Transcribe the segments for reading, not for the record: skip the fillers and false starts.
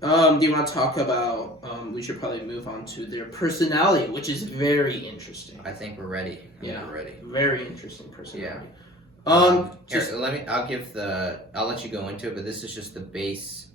Do you want to talk about? We should probably move on to their personality, which is very interesting. I think we're ready. We're ready. Very interesting personality. Here, I'll let you go into it, but this is just the base.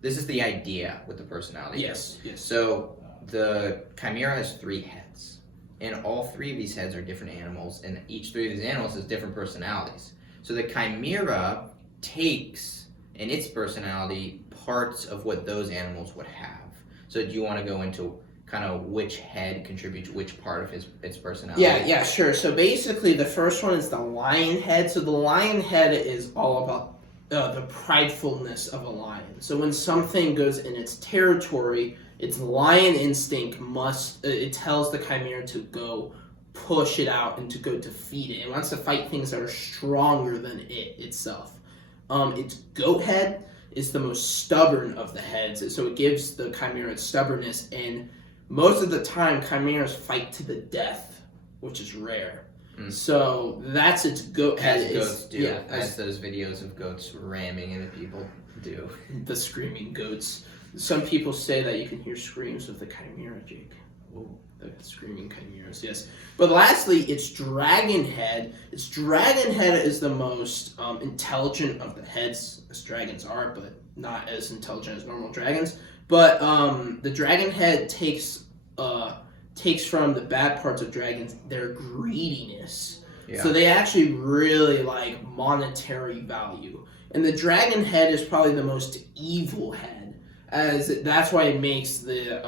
This is the idea with the personality. Yes. So the Chimera has 3 heads, and all 3 of these heads are different animals, and each 3 of these animals has different personalities. So the Chimera takes in its personality parts of what those animals would have. So do you want to go into kind of which head contributes which part of its personality? Yeah, sure. So basically, the first one is the lion head. So the lion head is all about the pridefulness of a lion. So when something goes in its territory, its lion instinct it tells the Chimera to go push it out and to go defeat it. It wants to fight things that are stronger than it itself. Its goat head is the most stubborn of the heads, so it gives the Chimera its stubbornness, and most of the time Chimeras fight to the death, which is rare. So that's its goat head. As goats do, as those videos of goats ramming into people do. The screaming goats. Some people say that you can hear screams of the Chimera, Jake. Ooh. The screaming chimeras, yes. But lastly, its dragon head. Its dragon head is the most intelligent of the heads, as dragons are, but not as intelligent as normal dragons. But the dragon head takes from the bad parts of dragons their greediness. Yeah. So they actually really like monetary value. And the dragon head is probably the most evil head, as that's why it makes the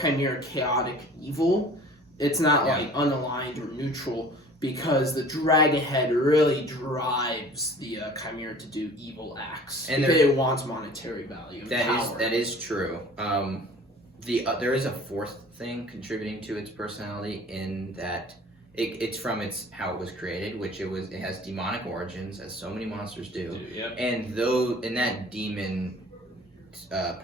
Chimera chaotic evil. It's not like unaligned or neutral, because the dragon head really drives the Chimera to do evil acts, and it wants monetary value. That is true. There is a 4th thing contributing to its personality, in that it's from how it was created, which it has demonic origins, as so many monsters do. Yep. And that demon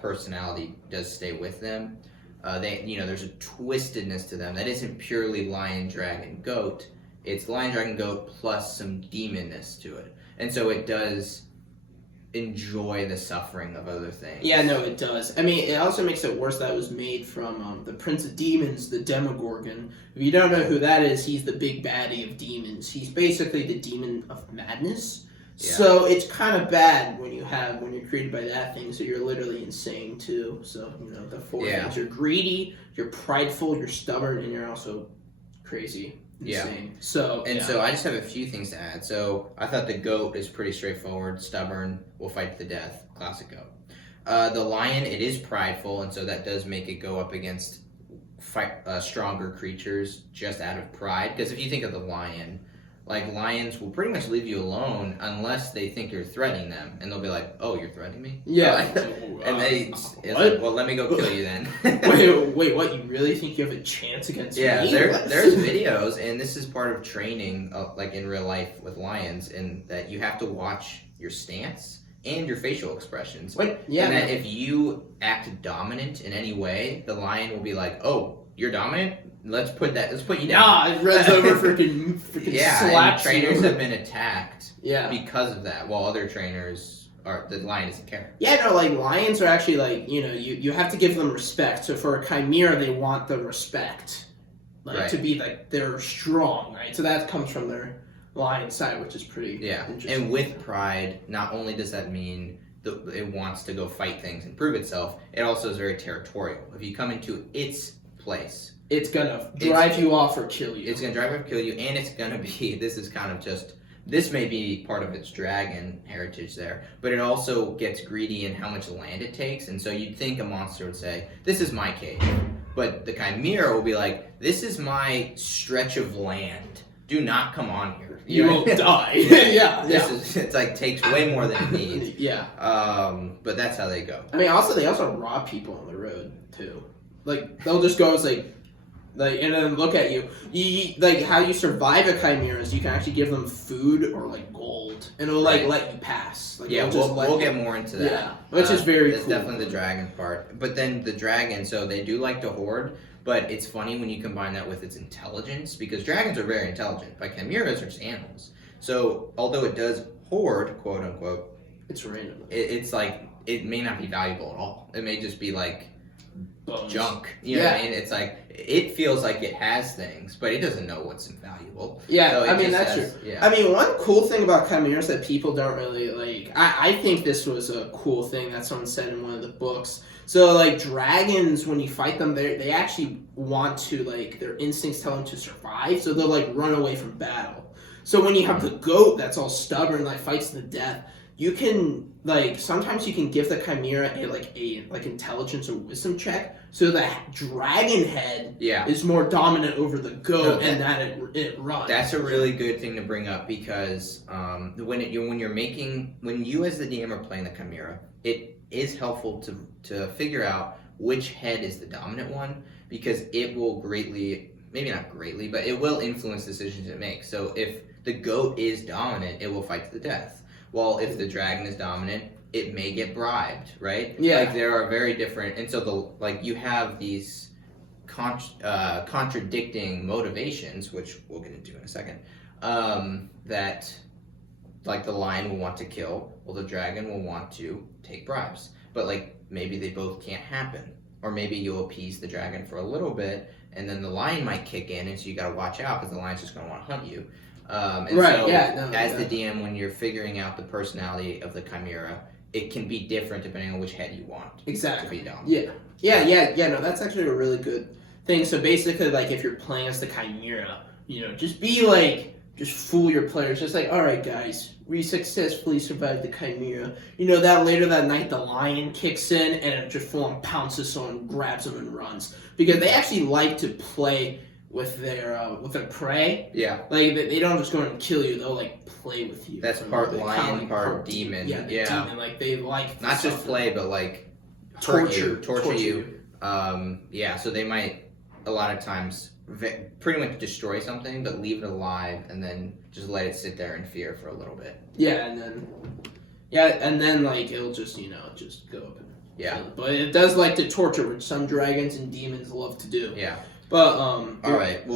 personality does stay with them. There's a twistedness to them that isn't purely lion, dragon, goat. It's lion, dragon, goat plus some demonness to it, and so it does enjoy the suffering of other things. Yeah, no, it does. I mean, it also makes it worse that it was made from the Prince of Demons, the Demogorgon. If you don't know who that is, he's the big baddie of demons. He's basically the demon of madness. Yeah. So it's kind of bad when you're created by that thing. So you're literally insane too. So the 4 things: you're greedy, you're prideful, you're stubborn, and you're also crazy. Insane. Yeah. So I just have a few things to add. So I thought the goat is pretty straightforward, stubborn, will fight to the death, classic goat. The lion, it is prideful, and so that does make it go up against stronger creatures just out of pride. Because if you think of the lion, like, lions will pretty much leave you alone unless they think you're threatening them, and they'll be like, "Oh, you're threatening me?" Yeah. And it's like, "Well, let me go kill you then." wait, what? You really think you have a chance against me? Yeah, there's videos, and this is part of training, like in real life with lions, in that you have to watch your stance and your facial expressions. And that if you act dominant in any way, the lion will be like, "Oh, you're dominant? Let's put you down." It runs over, freaking slaps and trainers you. have been attacked because of that, while other trainers the lion doesn't care. Yeah, no, like, lions are actually, like, you have to give them respect. So for a Chimera, they want the respect, to be, like, they're strong, right? So that comes from their lion side, which is pretty interesting. And with pride, not only does that mean it wants to go fight things and prove itself, it also is very territorial. If you come into its place, it's gonna drive you off or kill you. It's gonna drive you off or kill you, and it's gonna be, this may be part of its dragon heritage there, but it also gets greedy in how much land it takes, and so you'd think a monster would say, "This is my cave," but the Chimera will be like, "This is my stretch of land. Do not come on here. You will die." It's like, takes way more than it needs. But that's how they go. I mean, they also rob people on the road too. Like, they'll just go and then look at you. Like, how you survive a Chimera is you can actually give them food or like gold, and it'll let you pass. Like, we'll get more into that. Yeah, which is very cool. That's definitely the dragon part. But then the dragon, so they do like to hoard, but it's funny when you combine that with its intelligence, because dragons are very intelligent, but chimeras are just animals. So although it does hoard, quote unquote, it's random. It's like it may not be valuable at all. It may just be like Bones. junk. You know what I mean? It's like it feels like it has things, but it doesn't know what's valuable. Yeah, So I mean that's true. Yeah. I mean, one cool thing about chimeras that people don't really like. I think this was a cool thing that someone said in one of the books. So like dragons, when you fight them, they actually want to, like, their instincts tell them to survive, so they'll like run away from battle. So when you have the goat that's all stubborn, like fights to the death, you can, like, sometimes you can give the chimera a intelligence or wisdom check, so the dragon head is more dominant over the goat, and that it runs. That's a really good thing to bring up, because when you as the DM are playing the chimera, it is helpful to figure out which head is the dominant one, because it will greatly, maybe not greatly, but it will influence decisions it makes. So if the goat is dominant, it will fight to the death. Well, if the dragon is dominant, it may get bribed, right? Yeah. Like, there are very different, and so you have these contradicting motivations, which we'll get into in a second, that, like, the lion will want to kill, well, the dragon will want to take bribes. But, like, maybe they both can't happen. Or maybe you'll appease the dragon for a little bit, and then the lion might kick in, and so you gotta watch out, because the lion's just gonna want to hunt you. As the DM, when you're figuring out the personality of the chimera, it can be different depending on which head you want to be dominant. No, that's actually a really good thing. So basically, like, if you're playing as the chimera, just fool your players. Just like, all right, guys, we successfully survived the chimera. That later that night, the lion kicks in and it just full on pounces someone, grabs them, and runs, because they actually like to play with their prey. Yeah. Like, they don't just go and kill you, they'll, like, play with you. That's part lion, part demon. Yeah, demon. Like, they like... Not just play, but, like, torture you. So they might, a lot of times, pretty much destroy something, but leave it alive, and then just let it sit there in fear for a little bit. And then, like, it'll just, just go up and kill it. But it does like to torture, which some dragons and demons love to do. Yeah. But, alright,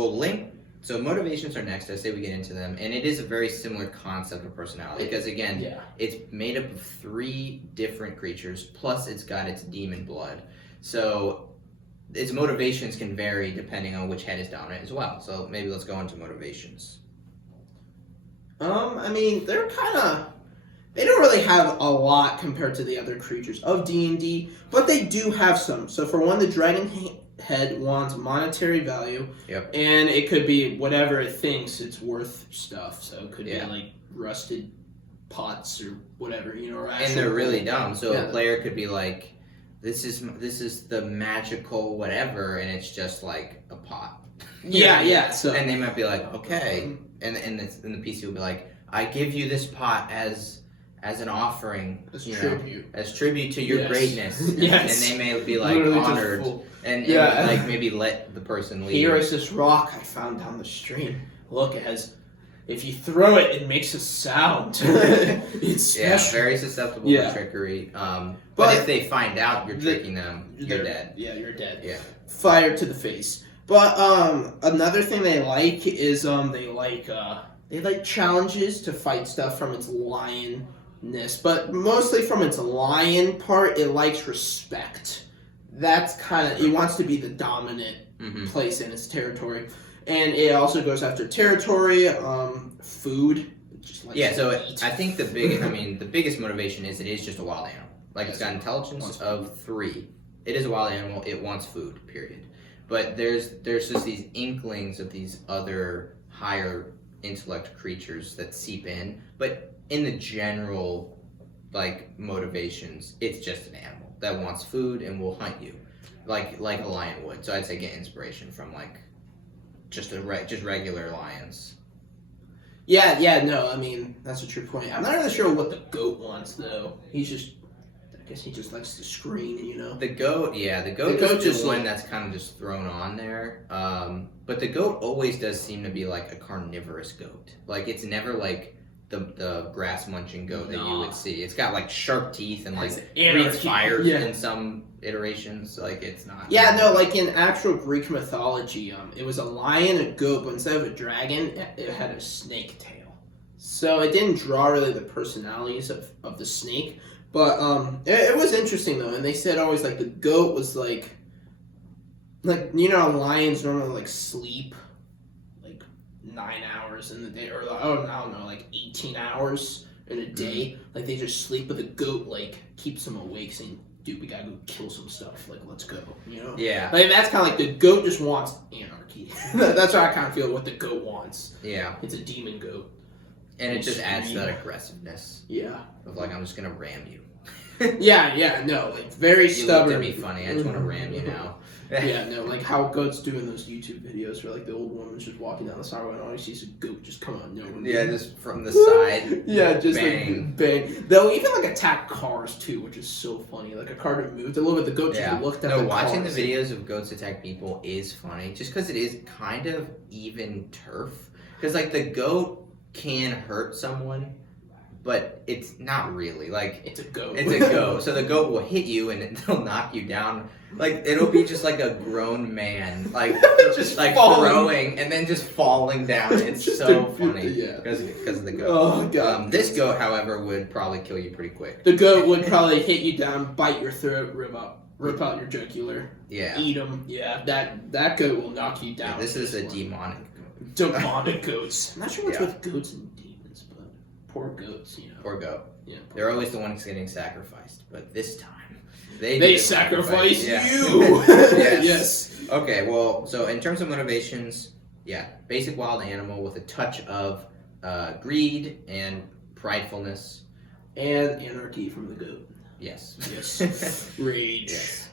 so motivations are next. I say we get into them, and it is a very similar concept of personality, because again, it's made up of 3 different creatures, plus it's got its demon blood. So its motivations can vary depending on which head is dominant as well. So maybe let's go into motivations. I mean, they don't really have a lot compared to the other creatures of D&D, but they do have some. So for one, the dragon head wants monetary value, and it could be whatever it thinks it's worth stuff. So it could be like rusted pots or whatever, and they're really dumb. So a player could be like, this is the magical whatever, and it's just like a pot. So, and they might be like, okay, and the PC will be like, I give you this pot as an offering, as tribute to your greatness. And they may be like honored, and like maybe let the person leave. Here is this rock I found down the stream. Look, if you throw it, it makes a sound. It's special. Very susceptible to trickery. But if they find out you're tricking them, you're dead. Yeah, you're dead. Yeah. Fire to the face. But another thing they like is they like challenges to fight stuff from its lionness, but mostly from its lion part, it likes respect. That's it wants to be the dominant place in its territory. And it also goes after territory, food. I think the biggest motivation is it is just a wild animal. Like, it's got intelligence of 3. It is a wild animal. It wants food, period. But there's just these inklings of these other higher intellect creatures that seep in. But in the general, like, motivations, it's just an animal that wants food and will hunt you, like a lion would. So I'd say get inspiration from, like, just regular lions. No, I mean, that's a true point. I'm not really sure what the goat wants, though. I guess he just likes to scream, The goat is the one that's kind of just thrown on there. But the goat always does seem to be like a carnivorous goat. Like, it's never like the grass munching goat that you would see. It's got like sharp teeth and like breathes fire in some iterations. Like, it's not. Like in actual Greek mythology, it was a lion, a goat, but instead of a dragon, it had a snake tail. So it didn't draw really the personalities of the snake, But it was interesting though, and they said always like the goat was like lions normally like sleep like 9 hours in the day, or like, oh I don't know, like 18 hours in a day. Like they just sleep, but the goat like keeps them awake, saying, "Dude, we gotta go kill some stuff. Like let's go." You know? Yeah. Like that's kind of like the goat just wants anarchy. That's what I kind of feel what the goat wants. Yeah. It's a demon goat. And it just adds to that aggressiveness. Yeah. Of like, I'm just gonna ram you. yeah, no, like very stubborn. You looked at me funny. I just want to ram you now. Yeah, no, like how goats doing those YouTube videos where like the old woman's just walking down the sidewalk and all you see is a goat just come on nowhere. Yeah, just from the side. Yeah, just bang. like bang. They'll even like attack cars too, which is so funny. Like a car that moved a little bit, the goat just looked at the watching cars. the videos of goats attack people is funny, just because it is kind of even turf. Because like the goat can hurt someone, but it's not really like it's a goat. It's a goat, so the goat will hit you and it'll knock you down. Like it'll be just like a grown man, like just like throwing and then just falling down. It's so funny because of the goat. Oh god. This goat, however, would probably kill you pretty quick. The goat would probably hit you down, bite your throat, rip out your jugular. Yeah. Eat them. Yeah. That goat will knock you down. Yeah, this is a demonic goat. Demonic goats. I'm not sure what's with goats and demons, but poor goats, you know. Poor goat. Yeah. They're always the ones getting sacrificed, but this time they sacrifice you. Yes. Okay, well, so in terms of motivations, basic wild animal with a touch of greed and pridefulness. And anarchy from the goat. Yes. Yes. Rage. Yes.